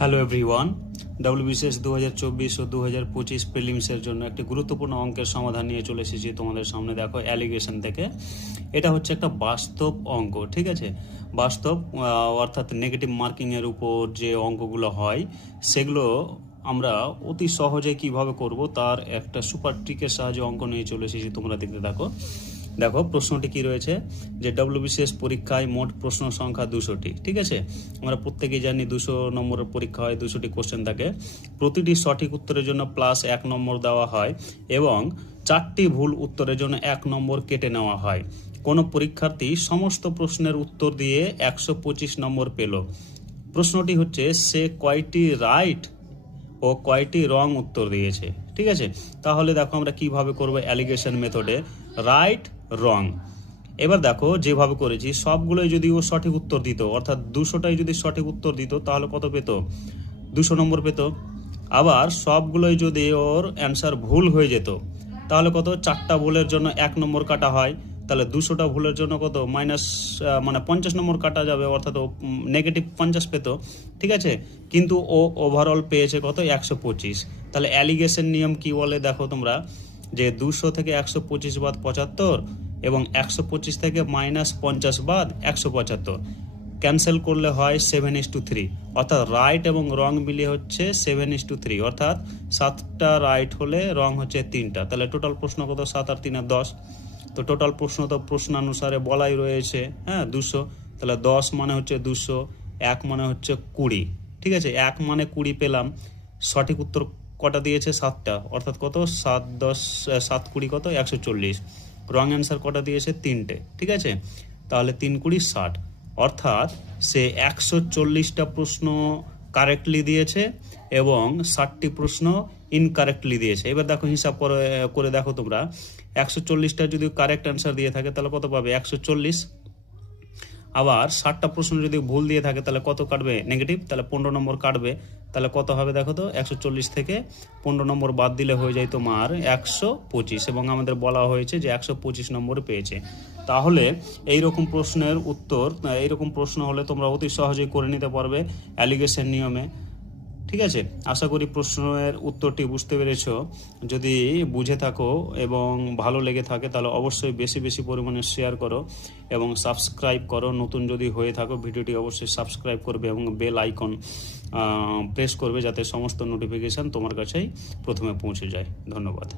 Hello everyone, WBCS 2024 ও 2025 প্রিলিমসের জন্য একটি গুরুত্বপূর্ণ অঙ্কের সমাধান নিয়ে চলে এসেছি তোমাদের সামনে। দেখো, অ্যালিগেশন থেকে। এটা হচ্ছে একটা বাস্তব অঙ্ক, ঠিক আছে? বাস্তব অর্থাৎ নেগেটিভ মার্কিংয়ের উপর যে অঙ্কগুলো হয় সেগুলো আমরা অতি সহজে কিভাবে করব তার একটা সুপার ট্রিকের সাহায্যে অঙ্ক নিয়ে চলে এসেছি। তোমরা দেখতে থাকো। দেখো, প্রশ্নটি কি রয়েছে যে ডব্লিউবিসিএস পরীক্ষায় মোট প্রশ্ন সংখ্যা 200টি, ঠিক আছে? আমরা প্রত্যেকেই জানি 200 নম্বরের পরীক্ষা হয়, 200টি কোশ্চেন থাকে। প্রতিটি সঠিক উত্তরের জন্য +1 নম্বর দেওয়া হয় এবং 4টি ভুল উত্তরের জন্য 1 নম্বর কেটে নেওয়া হয়। কোনো পরীক্ষার্থী সমস্ত প্রশ্নের উত্তর দিয়ে 125 নম্বর পেল। প্রশ্নটি হচ্ছে, সে কয়টি রাইট ও কয়টি রং উত্তর দিয়েছে, ঠিক আছে? তাহলে দেখো আমরা কিভাবে করব অ্যালিগেশন মেথডে, রাইট রং। এবার দেখো, যেভাবে করেছি সবগুলোই যদি ও সঠিক উত্তর দিত, অর্থাৎ 200টাই যদি সঠিক উত্তর দিত তাহলে কত পেত? 200 নম্বর পেত। আবার সবগুলোই যদি ওর অ্যান্সার ভুল হয়ে যেত তাহলে কত? 4টা ভুলের জন্য 1 নম্বর কাটা হয়। তাহলে 200টা ভুলের জন্য কত? মানে 50 নম্বর কাটা যাবে, অর্থাৎ ও নেগেটিভ 50 পেত, ঠিক আছে? কিন্তু ও ওভারঅল পেয়েছে কত? 125। তাহলে অ্যালিগেশন নিয়ম কি বলে দেখো তোমরা, যে 200 থেকে 125 বাদ 75 এবং 125 থেকে -50 বাদ 175, ক্যান্সেল করলে হয় 7:3, অর্থাৎ রাইট এবং রং মিলিয়ে হচ্ছে 7:3, অর্থাৎ 7টা রাইট হলে রং হচ্ছে 3টা। তাহলে টোটাল প্রশ্ন কত? 7 আর 3 10। তো টোটাল প্রশ্ন তো প্রশ্নানুসারে বলাই রয়েছে, হ্যাঁ, 200। তাহলে 10 মানে হচ্ছে 200, 1 মানে হচ্ছে 20, ঠিক আছে? 1 মানে 20 পেলাম। সঠিক উত্তর কটা দিয়েছে? 7টা, অর্থাৎ কত? 7 10 7 20 কত? 140। রং অ্যান্সার কটা দিয়েছে? 3টে, ঠিক আছে? তাহলে 3 20 60, অর্থাৎ সে 140টা প্রশ্ন কারেক্টলি দিয়েছে এবং 60টি প্রশ্ন ইনকারেক্টলি দিয়েছে। এবার দেখো, হিসাব করে দেখো তোমরা, 140টা যদি কারেক্ট অ্যান্সার দিয়ে থাকে তাহলে কত পাবে? 140। আবার 60টা প্রশ্ন যদি ভুল দিয়ে থাকে তাহলে কত কাটবে? নেগেটিভ। তাহলে 15 নম্বর কাটবে। তাহলে কত হবে দেখো তো? 140 থেকে 15 নম্বর বাদ দিলে হয়ে যায় তোমার 125, এবং আমাদের বলা হয়েছে যে 125 নম্বর পেয়েছে। তাহলে এইরকম প্রশ্নের উত্তর, এইরকম প্রশ্ন হলে তোমরা অতি সহজেই করে নিতে পারবে অ্যালিগেশন নিয়মে, ঠিক আছে? আশা করি প্রশ্নের উত্তরটি বুঝতে পেরেছো। যদি বুঝে থাকো এবং ভালো লেগে থাকে তাহলে অবশ্যই বেশি বেশি পরিমাণে শেয়ার করো এবং সাবস্ক্রাইব করো। নতুন যদি হয়ে থাকো ভিডিওটি অবশ্যই সাবস্ক্রাইব করবে এবং বেল আইকন প্রেস করবে যাতে সমস্ত নোটিফিকেশান তোমার কাছেই প্রথমে পৌঁছে যায়। ধন্যবাদ।